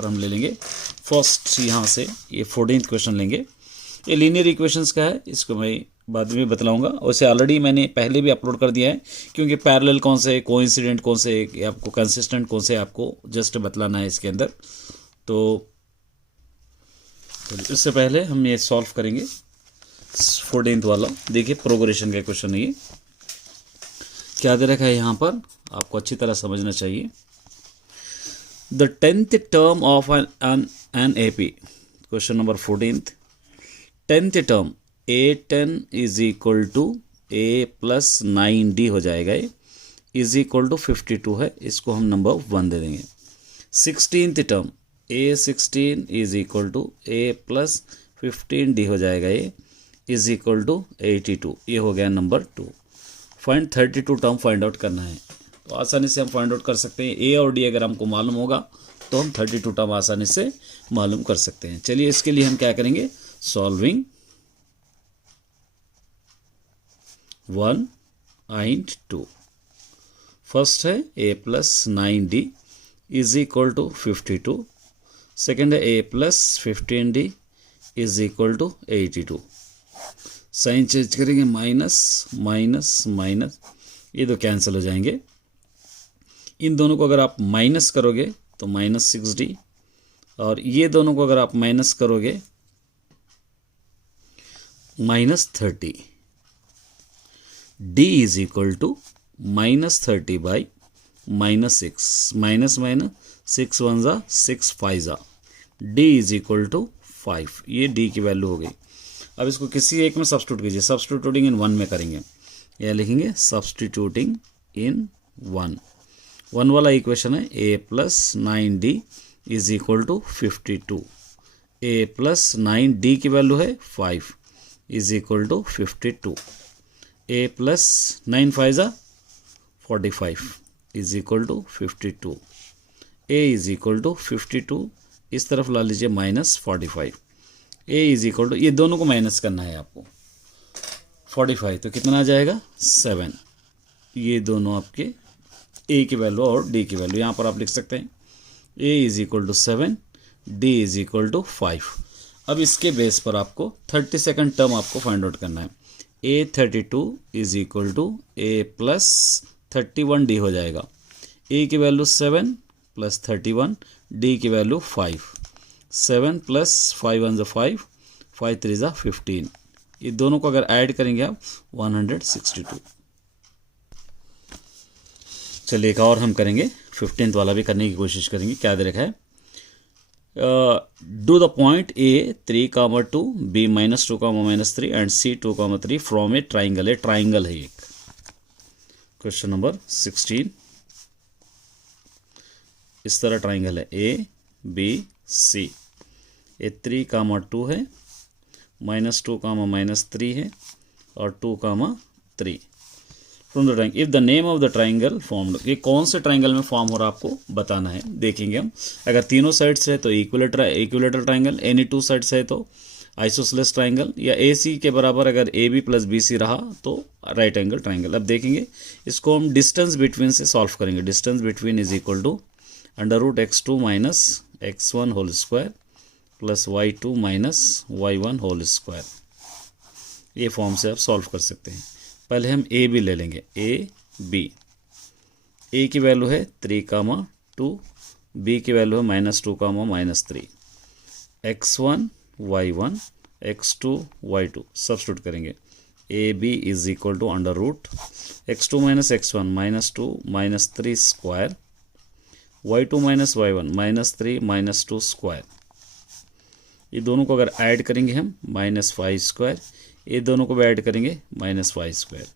पर हम ले लेंगे फर्स्ट यहाँ से ये 14th क्वेश्चन लेंगे। ये लीनियर इक्वेशंस का है, इसको मैं बाद में बतलाऊंगा। वैसे ऑलरेडी मैंने पहले भी अपलोड कर दिया है, क्योंकि पैरेलल कौन से, कोइंसिडेंट कौन से, आपको कंसिस्टेंट कौन से आपको जस्ट बतलाना है इसके अंदर। तो इससे पहले हम ये सॉल्व करेंगे 14th वाला। देखिए प्रोग्रेशन का क्वेश्चन है, ये क्या दे रखा है यहाँ पर, आपको अच्छी तरह समझना चाहिए। The 10th term of an AP, question number 14th, 10th term A10 is equal to A plus 9D हो जाएगा, ये इज इक्वल टू 52 है, इसको हम नंबर 1 दे देंगे। 16th term A16 is equal to A plus 15D हो जाएगा, ये इज इक्वल टू 82, ये हो गया number 2। Find 32 term find out करना है, तो आसानी से हम फाइंड आउट कर सकते हैं। A और D अगर हमको मालूम होगा तो हम 32 टर्म आसानी से मालूम कर सकते हैं। चलिए इसके लिए हम क्या करेंगे, सॉल्विंग 1 and 2। फर्स्ट है A plus 9D is equal to 52, second है A plus 15D is equal to 82। Sign change करेंगे, माइनस माइनस माइनस, ये दो कैंसिल हो जाएंगे। इन दोनों को अगर आप माइनस करोगे तो माइनस 6D, और ये दोनों को अगर आप माइनस करोगे minus 30। D is equal to minus 30 by minus 6, minus minus 6 1 जा 6 5 जा, D इज इक्वल टू 5, ये D की वैल्यू हो गई। अब इसको किसी एक में सब्स्टिट्यूट कीजिए, सब्स्टिट्यूटिंग इन 1 में करेंगे, यह लिखेंगे सब्स्टिट्यूटिंग इन 1। 1 वाला इक्वेशन है A plus 9D is equal to 52, A plus 9D की वैल्यू है 5 is equal to 52, A plus 9 5 जा 45 is equal to 52, A is equal to 52, इस तरफ ला लीजिए minus 45, A is equal to, ये दोनों को माइनस करना है आपको, 45 तो कितना आ जाएगा 7। ये दोनों आपके A की वैल्यू और D की वैल्यू यहाँ पर आप लिख सकते हैं। A is equal to 7, D is equal to 5। अब इसके बेस पर आपको 32nd टर्म आपको फाइंड आउट करना है। A32 is equal to A plus 31D हो जाएगा। A की वैल्यू 7 प्लस 31, D की वैल्यू 5, 7 प्लस 5 1 5, 5 3 15, ये दोनों को अगर ऐड करेंगे आप 162। चलिए एक और हम करेंगे, 15th वाला भी करने की कोशिश करेंगे। क्या दे रखा है, do the point A 3, 2, B -2, -3 and C 2, 3 from A triangle. A triangle है एक। क्वेश्चन नंबर 16, इस तरह ट्राइंगल है A B C, ए 3, 2 है, -2, -3 है, और 2, 3 from the triangle. If the name of the triangle formed, ये कौन से ट्राइंगल में फॉर्म हो रहा है आपको बताना है। देखेंगे हम, अगर तीनों साइड्स है तो इक्विलेटरल ट्राइंगल, एनी 2 साइड्स है तो आइसोसेलेस ट्राइंगल, या AC के बराबर अगर AB प्लस BC रहा तो राइट एंगल ट्राइंगल। अब देखेंगे इसको हम डिस्टेंस बिटवीन से सॉल्व करेंगे। Distance between is equal to √x2 minus x1 whole square plus y2 minus y1 whole square. ये फॉर्म से आप सॉल्व कर सकते हैं। पहले हम AB ले लेंगे, A की वैल्यू है 3, 2, B की वैल्यू है -2, -3, x1 y1 x2 y2 substitute करेंगे। AB is equal to √x2 minus x1 -2 -3 square, y2 minus y1 -3 -2 square. ये दोनों को अगर ऐड करेंगे हम -5 स्क्वायर, ये दोनों को भी ऐड करेंगे -5 square.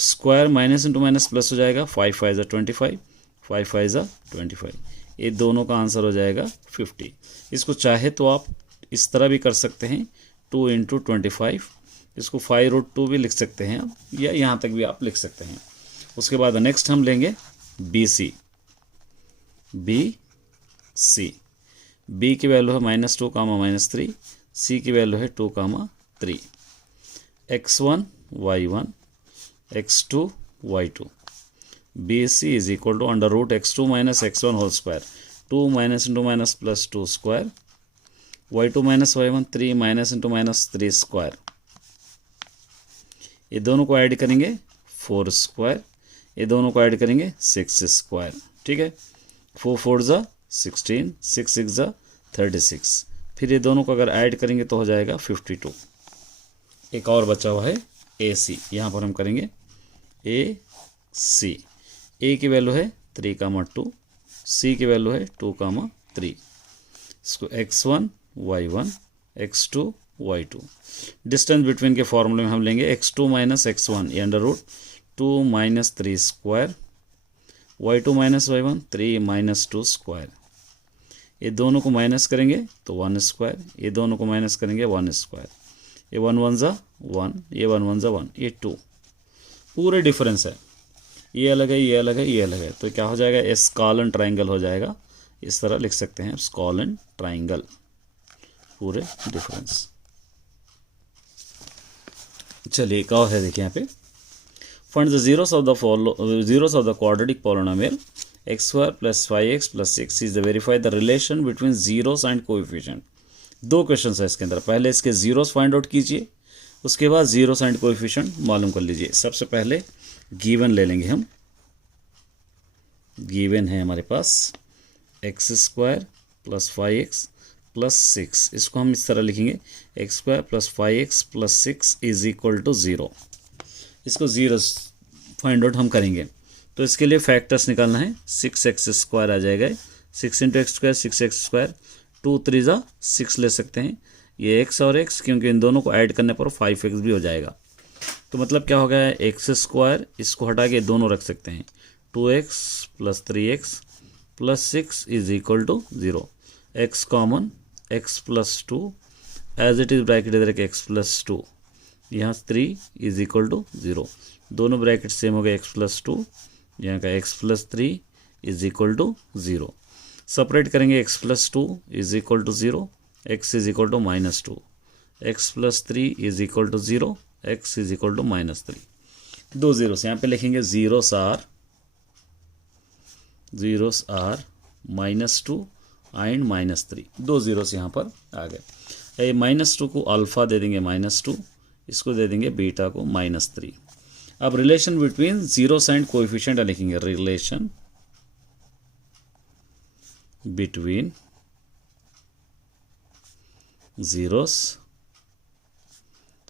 Square minus into minus plus हो जाएगा, 5 5 = 25, 5 5 = 25। ये दोनों का आंसर हो जाएगा 50। इसको चाहे तो आप इस तरह भी कर सकते हैं, 2 × 25, इसको 5√2 भी लिख सकते हैं आप, या यहाँ तक भी आप लिख सकते हैं। उसके बाद नेक्स्ट हम लेंगे BC। B की वैल्यू है -2, -3, C की वैल्यू है 2, 3, x1 y1 x2 y2। BC is equal to √x2 minus x1 whole square, 2 minus into minus plus 2 square, y2 minus y1 3 minus into minus 3 square, ये दोनों को add करेंगे 4 square, ये दोनों को ऐड करेंगे 6 स्क्वायर। ठीक है, 4 4 ज़ा 16, 6 6 ज़ा 36, फिर ये दोनों को अगर ऐड करेंगे तो हो जाएगा 52। एक और बचा हुआ है ए सी, यहाँ पर हम करेंगे ए सी। ए की वैल्यू है 3, 2, सी की वैल्यू है 2, 3। इसको x1 y1 x2 y2, distance between के फॉर्मूले में हम लेंगे x2 माइनस x1 ये under root 2 minus 3 square, y2 minus y1 3 minus 2 square, ये दोनों को माइनस करेंगे तो 1 स्क्वायर, ये दोनों को माइनस करेंगे 1 स्क्वायर, ये 1 1 ज़ा 1, ये 1 1 ज़ा 1, ये 2, पूरे डिफरेंस है, ये अलग है, ये अलग है, ये अलग है, तो क्या हो जाएगा, स्कॉलन ट्राइंगल हो जाएगा। इस तरह लिख सकते हैं स्कॉलन ट्राइंगल, पूरे डिफरेंस। चलिए एक और है, देखिए यहाँ पे, find the zeros of the quadratic polynomial x square plus 5x plus 6 is the verify the relation between zeros and coefficient. दो क्वेश्चन है इसके अंदर, पहले इसके जीरोस फाइंड आउट कीजिए, उसके बाद जीरोस एंड कोएफिशिएंट मालूम कर लीजिए। सबसे पहले गिवन ले लेंगे हम, गिवन है हमारे पास x square plus 5x plus 6, इसको हम इस तरह लिखेंगे x square plus 5x plus 6 is equal to 0। इसको जीरो फाइंड आउट हम करेंगे, तो इसके लिए फैक्टर्स निकालना है। 6x स्क्वायर आ जाएगा, 6 into x square 6x square, 2 3 ज़ा 6 ले सकते हैं, ये x और x, क्योंकि इन दोनों को ऐड करने पर 5x भी हो जाएगा। तो मतलब क्या हो गया है, एक्स स्क्वायर, इसको हटा के दोनों रख सकते हैं, 2x plus 3x plus 6 is equal to 0, x common, x plus 2 as it is bracket इधर के x प्लस 2, यहाँ 3 इज इक्वल टू 0, दोनों ब्रैकेट सेम हो गए, x प्लस 2, यहाँ का x plus 3 is equal to 0। Separate करेंगे, x plus 2 is equal to 0, x is equal to minus 2, x plus 3 is equal to 0, x is equal to minus 3। दो zeros यहाँ पे लिखेंगे, zeros are -2 and -3, दो zeros यहाँ पर आ गए। ये -2 को अल्फा दे देंगे -2, इसको दे देंगे बीटा को -3। अब relation between zeros and coefficient लिखेंगे, relation between zeros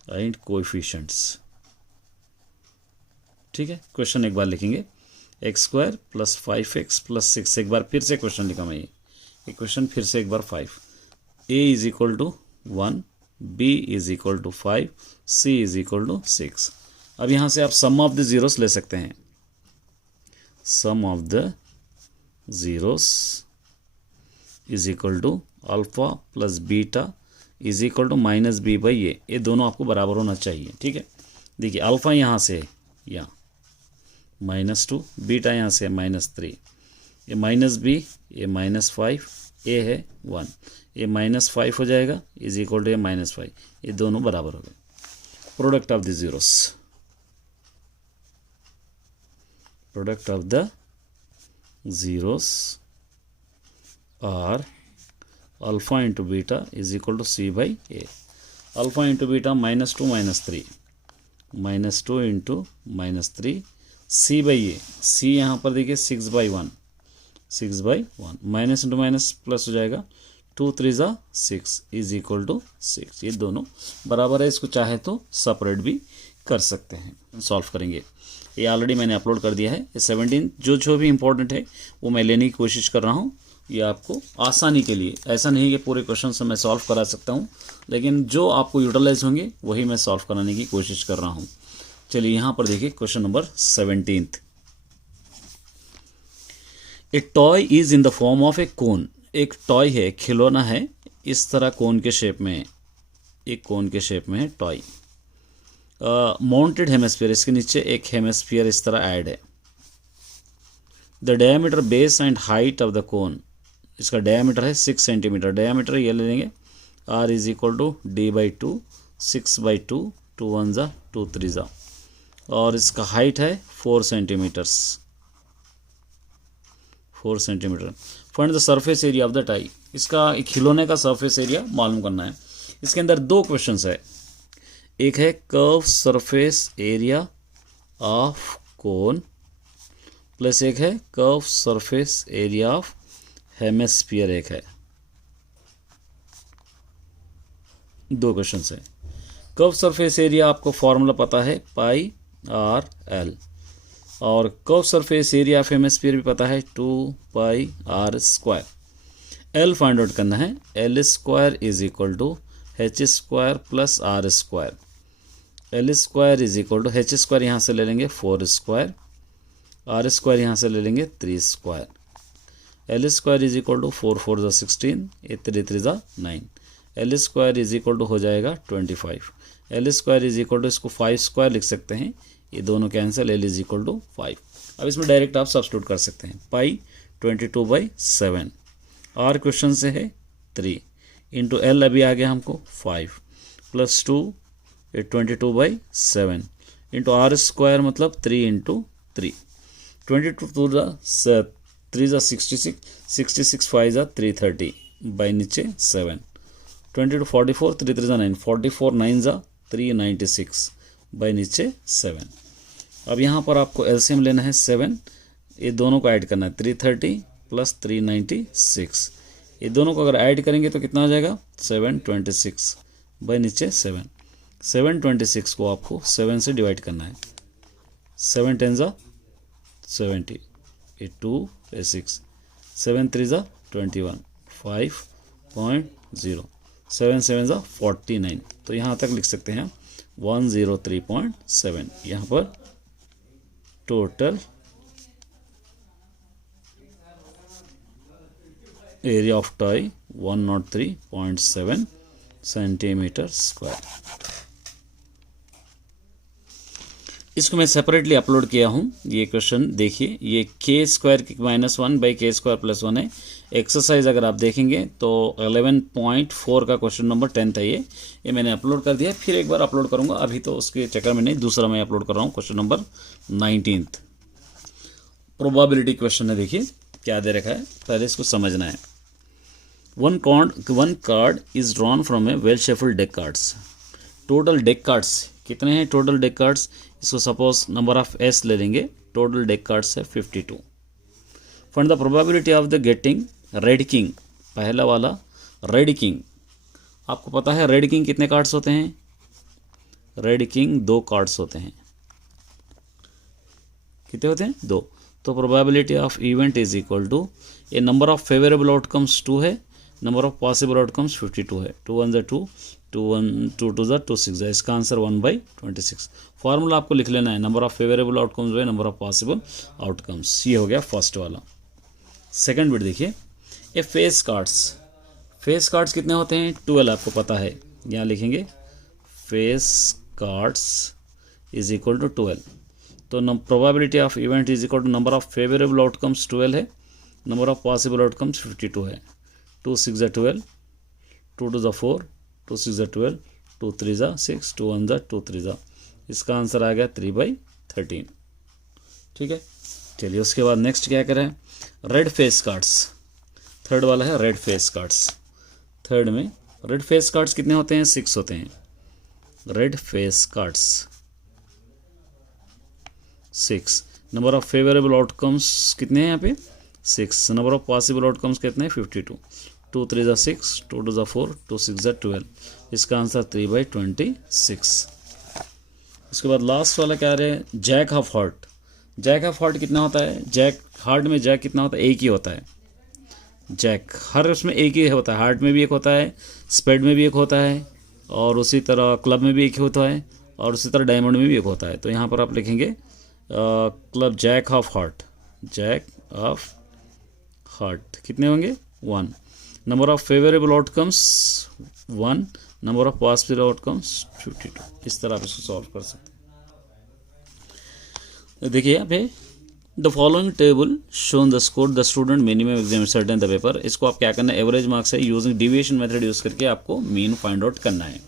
and coefficients. ठीक है, क्वेश्चन एक बार लिखेंगे, x square plus 5x plus 6, एक बार फिर से क्वेश्चन लिखा मैं, ये क्वेश्चन फिर से एक बार 5, a is equal to 1, b is equal to 5, c is equal to 6। अब यहाँ से आप सम ऑफ द जीरोस ले सकते हैं, sum of the zeros is equal to alpha plus beta is equal to minus b by ये दोनों आपको बराबर होना चाहिए। ठीक है, देखिए अल्फा यहाँ से यहाँ -2, बीटा यहाँ से -3, ये माइनस बी, ये -5, ए है 1, ये -5 हो जाएगा इज इक्वल टू ये -5, ये दोनों बराबर हो गए। Product of the zeros, product of the zeros are alpha into beta is equal to c by a. Alpha into beta -2 -3, -2 into -3 c by a, c यहाँ पर देखिए 6/1, 6/1, माइनस इंटू माइनस प्लस हो जाएगा, 2 3 ज़ा 6 इज इक्वल टू 6, ये दोनों बराबर है। इसको चाहे तो सेपरेट भी कर सकते हैं, सॉल्व करेंगे। ये ऑलरेडी मैंने अपलोड कर दिया है, ये 17 जो भी इंपॉर्टेंट है वो मैं लेने की कोशिश कर रहा हूँ, ये आपको आसानी के लिए, ऐसा नहीं कि पूरे क्वेश्चन से मैं सॉल्व करा सकता हूँ, लेकिन जो आपको यूटिलाइज होंगे वही मैं सॉल्व कराने की कोशिश कर रहा हूँ। चलिए यहाँ पर देखिए question number 17। A toy is in the form of a cone, एक टॉय है, खिलौना है, इस तरह कोन के शेप में, एक कोन के शेप में है टॉय। माउंटेड हेमिस्फीयर, इसके नीचे एक हेमिस्फीयर इस तरह ऐड है। The diameter base and height of the cone, इसका डायमीटर है 6 सेंटीमीटर, डायमीटर ये ले लेंगे r is equal to d/2, 6/2, 2 1 ज़ा 2 3 ज़ा, और इसका हाइट है 4 centimetres, 4 centimetre. Find the surface area of the toy. इसका एक खिलौने का सरफेस एरिया मालूम करना है। इसके अंदर दो क्वेश्चंस है, एक है curve surface area of cone plus एक है curve surface area of hemisphere, एक है। दो क्वेश्चंस है। कर्व सरफेस एरिया आपको फॉर्मूला पता है पाई आर एल, और curve surface area of hemisphere भी पता है 2 pi r square. L find out करना है, l square is equal to h square plus r square. L square is equal to h square यहाँ से ले लेंगे 4 स्क्वायर, आर स्क्वायर यहाँ से ले लेंगे 3 square. L square is equal to 4 4 ज़ा 16, 3 3 ज़ा 9। L square is equal to हो जाएगा 25। L square is equal to इसको 5 स्क्वायर लिख सकते हैं, ये दोनों cancel, L is equal to 5। अब इसमें डायरेक्ट आप सब्स्टिट्यूट कर सकते हैं, पाई 22/7, आर क्वेश्चन से है 3 इंटू एल अभी आ गया हमको 5 प्लस 2 22/7 इंटू आर स्क्वायर मतलब 3 इंटू 3, 22 ज़ा 3 ज़ा 66, 66 5 ज़ा 330 बाई नीचे 7, 22 44, 3 3 ज़ा 9, 44 9 ज़ा 396 बाई नीचे 7। अब यहाँ पर आपको एलसीएम लेना है 7, ये दोनों को ऐड करना है 330 प्लस 396, ये दोनों को अगर ऐड करेंगे तो कितना आ जाएगा 726 बाई नीचे 7। 726 को आपको 7 से डिवाइड करना है, 7 10 ज़ा 70, ये 2 ये 6, 7 3 ज़ा 21, 5.0, 7 7 ज़ा 49, तो यहाँ तक लिख सकते हैं 103.7। यहाँ पर total area of tie 103.7 centimetre square. इसको मैं सेपरेटली अपलोड किया हूँ। ये क्वेश्चन देखिए, ये के स्क्वायर -1 बाई के स्क्वायर प्लस 1 है। एक्सरसाइज अगर आप देखेंगे तो 11.4 का क्वेश्चन नंबर 10 था। ये मैंने अपलोड कर दिया, फिर एक बार अपलोड करूँगा, अभी तो उसके चक्कर में नहीं, दूसरा मैं अपलोड कर रहा हूँ क्वेश्चन नंबर 19 प्रोबेबिलिटी क्वेश्चन है। देखिए क्या दे रखा है, पहले इसको समझना है। One card is drawn from a well shuffled deck cards. Total deck cards कितने हैं? टोटल डेक कार्ड्स, इसको सपोज नंबर ऑफ एस ले लेंगे, टोटल डेक कार्ड्स है 52। Find the probability of the getting red king. पहला वाला red king, आपको पता है रेड किंग कितने कार्ड्स होते हैं? रेड किंग 2 कार्ड्स होते हैं। कितने होते हैं? 2। तो probability of event is equal to, a number of favourable outcomes 2 है, नंबर ऑफ पॉसिबल आउटकम्स 52 है। 2 1 ज़ा 2, 2 1 2 2 ज़ा 2 6 ज़ा, इसका आंसर 1/26। फॉर्मूला आपको लिख लेना है, number of favourable outcomes by number of possible outcomes. ये हो गया फर्स्ट वाला। सेकंड बिट देखिए, ये फेस कार्ड्स। फेस कार्ड्स कितने होते हैं? 12 आपको पता है, यहाँ लिखेंगे face cards is equal to 12। तो probability of event is equal to number of favourable outcomes 12 है, नंबर ऑफ पॉसिबल आउटकम्स 52 है। 2 6 ज़ा 12, 2 2 ज़ा 4, 2 6 ज़ा 12, 2 3 ज़ा 6, 2 1 ज़ा 2 3 ज़ा, इसका आंसर आ गया 3/13। ठीक है, चलिए उसके बाद नेक्स्ट क्या करें? Red face cards. थर्ड वाला है रेड फेस कार्ड्स। थर्ड में रेड फेस कार्ड्स कितने होते हैं? 6 होते हैं। Red face cards 6। Number of favourable outcomes कितने हैं यहाँ पे? 6। नंबर ऑफ पॉसिबल आउटकम्स कितने हैं? 52। 2 3 ज़ा 6, 2 2 ज़ा 4, 2 6 ज़ा 12, इसका आंसर 3/26। उसके बाद लास्ट वाला क्या रहे? Jack of heart. Jack of heart कितना होता है? जैक हार्ट में जैक कितना होता है? एक ही होता है। जैक हर उसमें एक ही होता है, हार्ट में भी एक होता है, स्पेड में भी एक होता है, और उसी तरह क्लब में भी एक ही होता है, और उसी तरह डायमंड में भी एक होता है। तो यहाँ पर आप लिखेंगे club jack of heart. Jack of heart कितने होंगे? 1। Number of favourable outcomes 1, number of possible outcomes 52। इस तरह आप इसको सॉल्व कर सकते हैं। देखिए यहाँ पे the following table shown the score the student minimum exam certain the paper. इसको आप क्या करना है? एवरेज मार्क्स है, यूजिंग डिविएशन मेथड यूज करके आपको मीन फाइंड आउट करना है।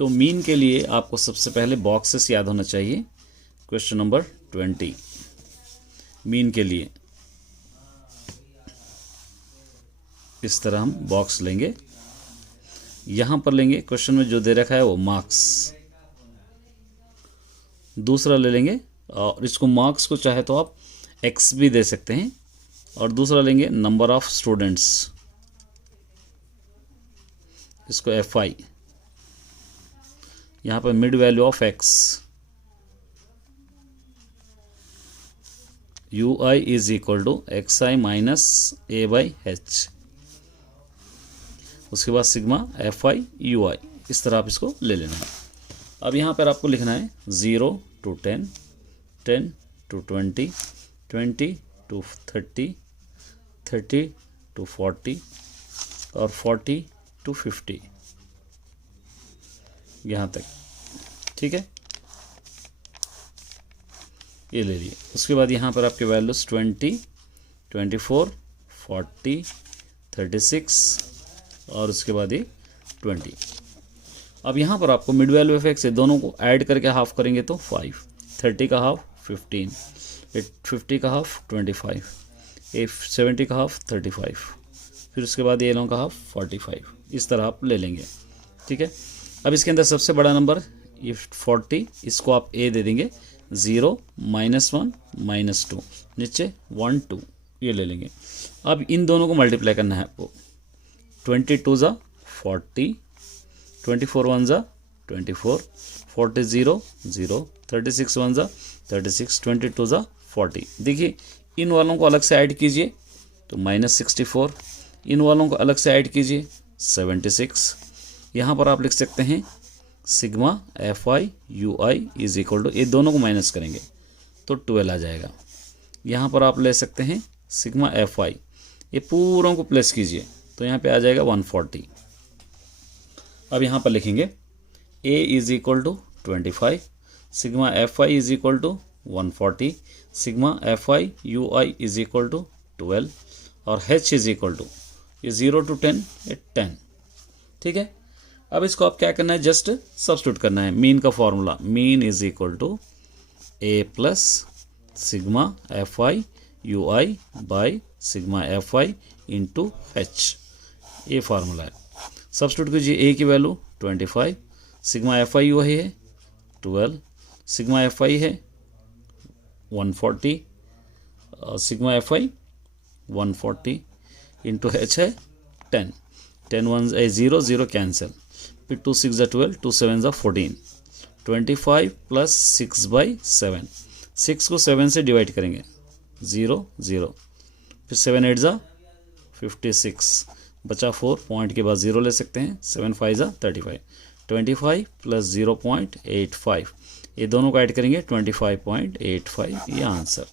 तो मीन के लिए आपको सबसे पहले बॉक्सेस याद होना चाहिए। क्वेश्चन नंबर 20 मीन के लिए इस तरह हम बॉक्स लेंगे, यहाँ पर लेंगे क्वेश्चन में जो दे रखा है वो मार्क्स, दूसरा ले लेंगे और इसको मार्क्स को चाहे तो आप x भी दे सकते हैं, और दूसरा लेंगे नंबर ऑफ स्टूडेंट्स, इसको fi, यहाँ पर mid value of x, ui is equal to xi minus a by h, उसके बाद सिग्मा fi ui, इस तरह आप इसको ले लेना है। अब यहाँ पर आपको लिखना है 0 to 10, 10 to 20, 20 to 30, 30 to 40 और 40 to 50, यहाँ तक, ठीक है, ये ले लिए। उसके बाद यहाँ पर आपके वैल्यूज 20, 24, 40, 36 और उसके बाद ये 20। अब यहाँ पर आपको मिड वैल्यू ऑफ एक्स है, दोनों को ऐड करके हाफ करेंगे तो 5, 30 का हाफ 15, 50 का हाफ 25, 70 का हाफ 35, फिर उसके बाद ये लोगों का हाफ 45, इस तरह आप ले लेंगे, ठीक है। अब इसके अंदर सबसे बड़ा नंबर ये 40, इसको आप ए दे देंगे, 0, -1, -2, नीचे 1, 2, ये ले लेंगे। अब इन दोनों को मल्टीप्लाई करना है आपको, 22 ज़ा 40, 24 1 ज़ा 24, 40 0 0, 36 1 ज़ा 36, 22 ज़ा 40। देखिए इन वालों को अलग से ऐड कीजिए तो -64, इन वालों को अलग से ऐड कीजिए 76। यहाँ पर आप लिख सकते हैं sigma fi ui is equal to, ये दोनों को माइनस करेंगे तो 12 आ जाएगा। यहाँ पर आप ले सकते हैं सिग्मा fi, ये पूरों को प्लस कीजिए तो यहाँ पे आ जाएगा 140। अब यहाँ पर लिखेंगे a is equal to 25, sigma fi is equal to 140, sigma fi ui is equal to 12 और h इज इक्वल टू, ये 0 to 10 ये 10, ठीक है। अब इसको आप क्या करना है, जस्ट सब्स्टिट्यूट करना है, मीन का formula, mean is equal to a plus sigma fi ui by sigma fi into h, ये फार्मूला है। सब्स्टिट्यूट कीजिए, a की वैल्यू 25, सिग्मा fi ui है 12, सिग्मा fi है 140, सिग्मा fi 140 इंटू h है 10, 10 1 0 0 कैंसिल, फिर 2 6 12, 2 7 14, 25 प्लस 6 बाई 7, 6 को 7 से डिवाइड करेंगे 0 0, फिर 7 8 56, बचा 4, पॉइंट के बाद 0 ले सकते हैं, 7 5 35, 25 प्लस 0.85, ये दोनों को ऐड करेंगे 25.85, ये आंसर।